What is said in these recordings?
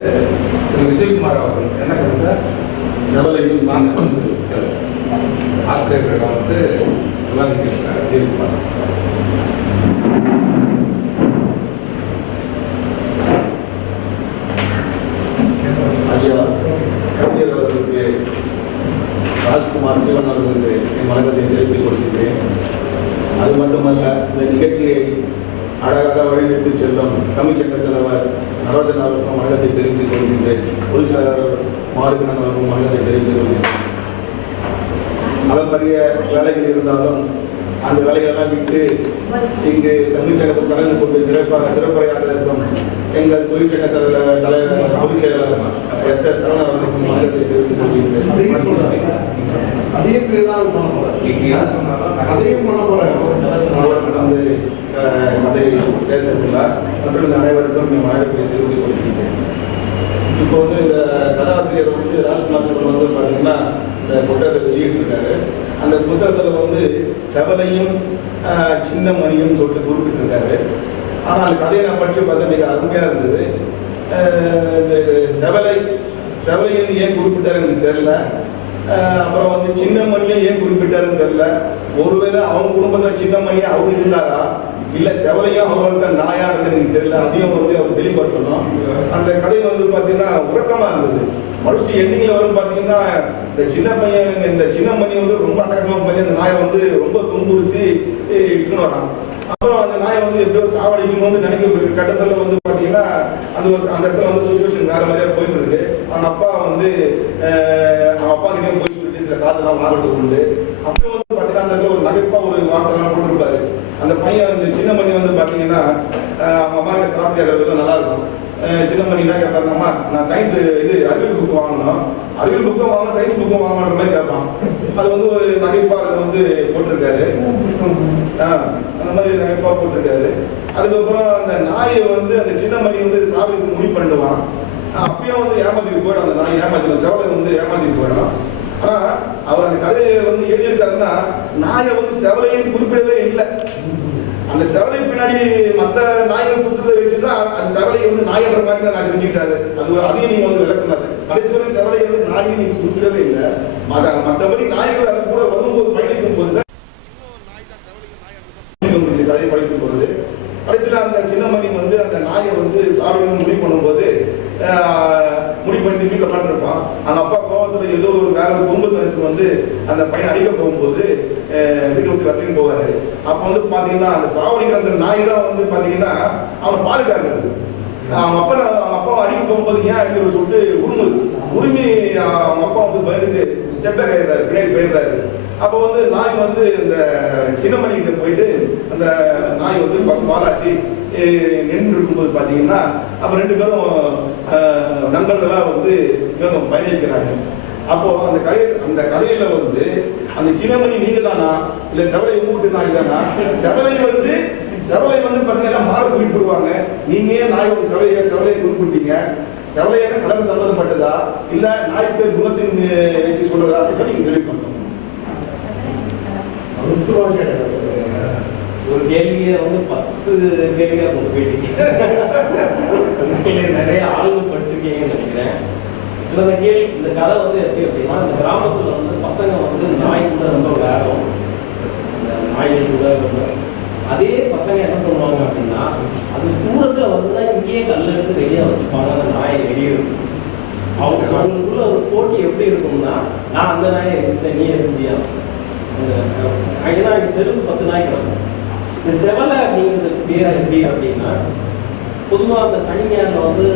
திரு விஜயகுமார் அவர்கள் என்ன சார்? செவலையும் சின்ன ஆசிரியர்களிடம் வந்து விவாதிக்கிறார் விஜயகுமார் ஐயா கவிஞர் அவர்களுக்கு ராஜ்குமார் சிவன் அவர்களுக்கு என் வணக்கத்தை தெரிவித்துக் கொள்கின்றேன் அது மட்டுமல்ல இந்த நிகழ்ச்சியை அழகாக வழிநடத்தி செல்லும் தமிழ்ச்சங்க தலைவர் நடராஜன் அவருக்கும் வணக்கத்தை தெரிவித்துக் கொள்கின்றேன். பொதுச் செயலாளர் மாறுகணன் அவருக்கும் வணக்கத்தை தெரிவித்துக் கொள்கின்றேன். அளப்பரிய வேலைகள் இருந்தாலும் அந்த வேலைகளெல்லாம் விட்டு இங்கு தமிழ்ச்சங்கத்தில் கலந்து கொண்டு சிறப்பாக சிறப்புரையாற்ற இருக்கும் எங்கள் தொழிற்சங்க தலைவர் தலைவர் பொதுச் செயலாளர் எஸ் எஸ் சரவணன் அவர்களுக்கும் வணக்கத்தை தெரிவித்துக் கொள்கின்றேன் அதையும் அதையும் பண்ண போறேன் வந்து அதை பேசுகிறார் மற்றும் அனைவருக்கும் இந்த வணக்கத்தை தெரிவித்துக் கொள்கின்றேன் இப்போ வந்து இந்த கதாசிரியர் வந்து ராஜ்குமார் சிவன் வந்து பார்த்தீங்கன்னா இந்த புத்தகத்தை வெளியிட்டிருக்காரு. அந்த புத்தகத்தில் வந்து செவலையும் சின்ன மணியும் சொல்லிட்டு குறிப்பிட்டிருக்காரு. ஆனால் அந்த கதையை நான் படித்து பார்த்தா மிக அருமையாக இருந்தது. இந்த செவலை செவலையும் ஏன் குறிப்பிட்டார் எனக்கு தெரியல. அப்புறம் வந்து சின்னமணியை ஏன் குறிப்பிட்டாருன்னு தெரியல. ஒருவேளை அவங்க குடும்பத்தில் சின்னமணியை அவர் இருந்தாரா? இல்ல செவலையும் அவருக்கு நாயானது எனக்கு தெரியல. அதையும் வந்து அவர் தெளிவுபடுத்தணும். அந்த கதை வந்து பார்த்தீங்கன்னா உறக்கமா இருந்தது. ஃபர்ஸ்ட் எண்டிங்ல வரும் பார்த்தீங்கன்னா இந்த சின்ன பையன் இந்த சின்ன மணி வந்து ரொம்ப அட்டகாசமாக பண்ணி அந்த நாயை வந்து ரொம்ப துன்புறுத்தி இட்டுன்னு வரான். அப்புறம் அந்த நாயை வந்து எப்படியோ சாவடிக்கணும்னு நினைக்க கட்டத்தில் வந்து அது அந்த இடத்துல வந்து சுச்சுவேஷன் வேற மாதிரியா போயிட்டு இருக்கு அவங்க அப்பா வந்து eh, அப்பா கிட்டே போய் சொல்லிட்டு சில காசெல்லாம் வாங்கிட்டு உண்டு அப்புறம் வந்து பாத்தீங்கன்னா அந்த இடத்துல ஒரு நகைப்பா ஒரு வார்த்தைலாம் போட்டிருப்பாரு. அந்த பையன் வந்து சின்ன பையன் வந்து பாத்தீங்கன்னா அவங்க அம்மா கிளாஸ் காசு கேட்கறது நல்லா இருக்கும் சின்னமணி சின்ன மணி என்ன கேட்பாரு அம்மா நான் சயின்ஸ் இது அறிவியல் புக் வாங்கணும். அறிவியல் புக்கும் வாங்கணும் சயின்ஸ் புக்கும் வாங்கணுன்ற மாதிரி கேட்பான். அது வந்து ஒரு நகைப்பா அது வந்து போட்டிருக்காரு. ஆஹ், அந்த மாதிரி நகைப்பா போட்டிருக்காரு. அதுக்கப்புறம் அந்த நாயை வந்து அந்த சின்ன மணி வந்து சாவிக்கு முடிவு பண்ணிடுவான். அப்பயும் வந்து ஏமாத்திட்டு போயிடும் அந்த நாய் ஏமாத்திடும் செவலை வந்து ஏமாத்திட்டு போயிடும். ஆனா அவர் அந்த கதையை வந்து எழுதியிருக்காருன்னா நாயை வந்து செவலையும் குறிப்பிடவே இல்லை அந்த செவலை பின்னாடி மத்த நாய்கள் சுத்தத்தை வச்சுதான் செவலை வந்து நாயன்ற மாதிரி நான் தெரிஞ்சுக்கிட்டாரு அது ஒரு- அதையும் நீங்க வந்து விளக்குனாரு கடைசி வரை செவலை வந்து நாயை நீங்க குறிப்பிடவே இல்லை. மத மற்றபடி நாய்கள் அது கூட வரும்போது பயணிக்கும் போது தான் கதையை படிக்கும் போது. கடைசியில் அந்த சின்னமணி வந்து அந்த நாயை வந்து சாப்பிடணும்னு முடிவு பண்ணும்போது ஆஹ், முடிவு பண்ணிட்டு வீட்டில் பண்ணிருப்பான் அந்த அப்பா கோபத்தில் ஏதோ ஒரு வேற ஒரு கும்பத்தினருக்கு வந்து அந்த பையன் அடிக்க போகும்போது வீட்டை விட்டு கட்டின்னு போவாரு. அப்போ வந்து பார்த்தீங்கன்னா அந்த சாவடிக்கிற அந்த நாய் தான் வந்து பார்த்தீங்கன்னா அவனை பாதுகாக்கிறது. அவங்க அப்பா அவங்க அப்பா அறிவு போகும்போது ஏன் அடிக்கிற சொல்லிட்டு உரிமை உரிமை அவங்க அப்பா வந்து பயந்துட்டு செட்டை கயிறாரு பின்னாடி பயிர்றாரு அப்போ வந்து நாய் வந்து இந்த சின்னமணி கிட்ட போயிட்டு அந்த நாய் வந்து பாராட்டி நின்று இருக்கும்போது பார்த்தீங்கன்னா அப்போ ரெண்டு பேரும் நண்பர்களாக வந்து இவங்க பயணிக்கிறாங்க. அப்போ அந்த கதை அந்த கதையில வந்து அந்த சின்னமணி நீங்க தானா இல்ல செவலை மூட்டு நாய் தானா செவலை வந்து செவலை வந்து பார்த்தீங்கன்னா மாற குறிப்பிடுவாங்க நீங்க ஏன் நாய் ஒரு செவலையை செவலையை குறிப்பிட்டீங்க செவலையான கலர் சம்பந்தப்பட்டதா இல்ல நாய் பேர் குணத்தின் வச்சு சொல்றதா? அப்படின்னு நீங்க தெரிவிக்கணும். ஒரு கேள்வியை வந்து பத்து கேள்வியா கொண்டு போயிட்டீங்க. நிறைய ஆளுங்க படிச்சிருக்கீங்கன்னு நினைக்கிறேன். இந்த கேள்வி இந்த கதை வந்து எப்படி அப்படின்னா இந்த கிராமத்துல வந்து பசங்க வந்து நாய் கூட ரொம்ப விளையாடும். நாய்கள் கூட ரொம்ப. அதே பசங்க என்ன பண்ணுவாங்க அப்படின்னா அது தூரத்துல வந்து இங்கேயே கல்ல இருந்து வெளியே வச்சுப்பாங்க அந்த நாயை வெளியே அவங்க அவங்களுக்குள்ள ஒரு போட்டி எப்படி இருக்கும்னா நான் அந்த நாயை எடுத்துட்டேன் நீ எடுத்தியா ஏன்னா இங்க தெருவு பத்து நாய் கிடக்கும். இந்த செவலை அப்படிங்கிறது பேர் எப்படி அப்படின்னா பொதுவாக அந்த சனி ஞாயிறில் வந்து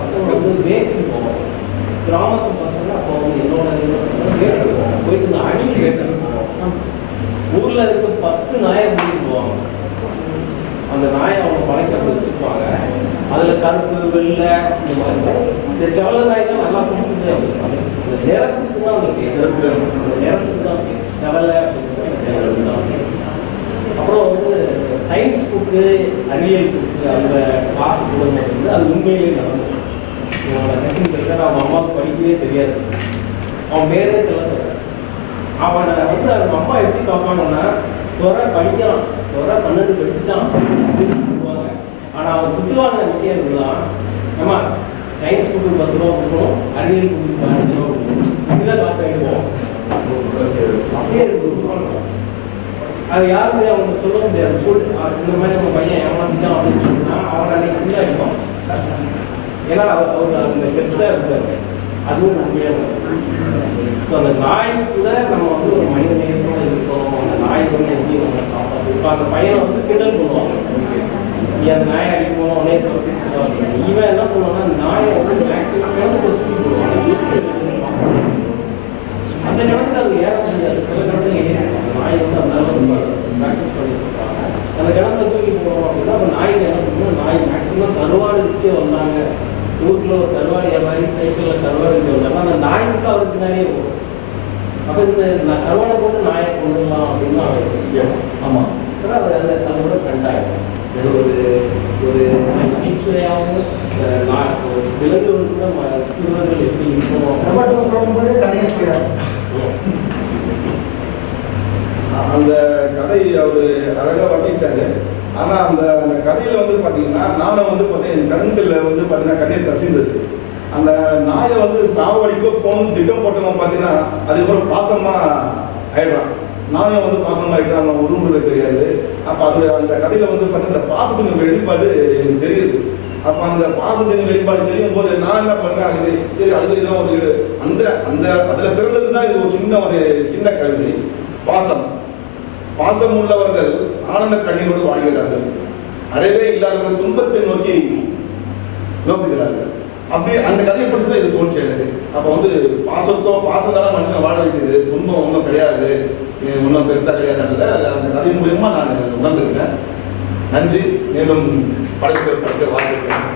பசங்க வந்து வேட்டைக்கு போவோம். கிராமத்து பசங்க அப்போ வந்து என்னோட வேட்டைக்கு போவோம். போயிட்டு இந்த அணி வேட்டைக்கு போவோம். ஊரில் இருக்க பத்து நாயை போயிட்டு போவாங்க. அந்த நாயை அவங்க பழைக்க வச்சுருப்பாங்க அதுல கருப்பு வெள்ளை இந்த மாதிரி இந்த செவல நாய் தான் நல்லா பிடிச்சது இந்த நேரத்துக்கு தான் அந்த பேர் அந்த நேரத்துக்கு தான் செவலை அப்படிங்கிறது தான். அப்புறம் வந்து சயின்ஸ் புக்கு அறிவியல் புக்கு அந்த கிளாஸ் போடும்போது வந்து அது உண்மையிலே நடந்தது. என்னோட கசின் இருக்கார் அவன் அம்மாவுக்கு படிக்கவே தெரியாது. அவன் பேரே சொல்ல அவனை வந்து அவங்க அம்மா எப்படி பார்ப்பாங்கன்னா துறை படிக்கலாம் துறை பன்னெண்டு படிச்சுட்டான் சொல்லுவாங்க ஆனால் அவன் புத்துவான விஷயம் என்னதான் நம்ம சயின்ஸ் கொடுத்து பத்து ரூபா கொடுக்கணும் அறிவியல் கொடுத்து பதினஞ்சு ரூபா கொடுக்கணும். இதுதான் காசு வாங்கிட்டு அப்படியே இருக்கு அது யாருமே அவங்க சொல்ல முடியாது. சொல் இந்த மாதிரி நம்ம பையன் ஏமாத்திட்டான் அப்படின்னு சொன்னா அவன் அன்னைக்கு ஃபுல்லாக இருப்பான். ஏன்னா அவர் அவர் அந்த பெருசாக இருக்காரு அதுவும் உண்மையாக ஸோ அந்த நாய் கூட நம்ம வந்து ஒரு மனித நேரத்தோடு இருக்கோம். நாய் எப்படி காப்பாற்று இப்போ அந்த பையனை வந்து கிண்டல் பண்ணுவாங்க நீ அந்த நாயை போனோம் உடனே இவன் என்ன பண்ணுவான்னா நாயை வந்து மேக்ஸிமம் ஸ்பீட் பண்ணுவாங்க அந்த கிணத்துல அது ஏற முடியாது சில கிணத்துல ஏறிடும் நாய் வந்து அந்த அளவுக்கு ப்ராக்டிஸ் அந்த கிணத்துல தூக்கி போனோம் அப்படின்னா அந்த நாய் என்ன நாய் மேக்ஸிமம் கருவாடு வந்தாங்க ஊருக்குள்ள ஒரு கருவாடு மாதிரி சைக்கிளில் கருவாடு விற்க வந்தாங்க அந்த நாய் மட்டும் அவருக்கு நிறைய போகும் அப்போ இந்த நான் கருவாடை போட்டு நாயை கொண்டுலாம் அப்படின்னு அவன் எஸ் ஆமாம் ஆனா அது அந்த அதோட ஃப்ரெண்ட் ஆகிடும் ஒரு ஒரு நகைச்சுவையாகவும் நான் விலங்குகள் கூட சிறுவர்கள் எப்படி இருக்கணும் போகும்போது கதையை போயிடும். அந்த கதை அவர் அழகாக வர்ணிச்சாரு. ஆனால் அந்த அந்த கதையில் வந்து பார்த்தீங்கன்னா நானும் வந்து பார்த்தீங்கன்னா என் கண்களில் வந்து பார்த்தீங்கன்னா கண்ணீர் கசிந்தது. அந்த நாயை வந்து சாவடிக்கோ போகணும் திட்டம் போட்டவன் பார்த்தீங்கன்னா அதுக்கப்புறம் பாசமாக ஆயிடுறான் நாயை வந்து பாசமாக ஆகிட்டு நம்ம உருவுறது கிடையாது. அப்போ அது அந்த கதையில் வந்து பார்த்தீங்கன்னா அந்த பாசத்தின் வெளிப்பாடு எனக்கு தெரியுது. அப்போ அந்த பாசத்தின் வெளிப்பாடு தெரியும் போது நான் என்ன பண்ணேன் அதுக்கு சரி அதுக்கு இதான் ஒரு அந்த அந்த அதில் பிறந்தது தான் இது ஒரு சின்ன ஒரு சின்ன கல்வி. பாசம். பாசம் உள்ளவர்கள் ஆனந்த கண்ணீரோடு வாழ்கிறார்கள். அறவே இல்லாதவர்கள் துன்பத்தை நோக்கி நோக்குகிறார்கள். அப்படி அந்த கதையை படிச்சுதான் இது தோணுச்சு எனக்கு. அப்போ வந்து பாசத்தோ பாசம் தானே மனுஷன் வாழ வைக்குது. துன்பம் ஒன்றும் கிடையாது. ஒன்றும் பெருசாக கிடையாதுன்றத அந்த கதை மூலயமா நான் உணர்ந்துருக்கேன். நன்றி. மேலும் படைப்பு படிக்க வாழ்க்கை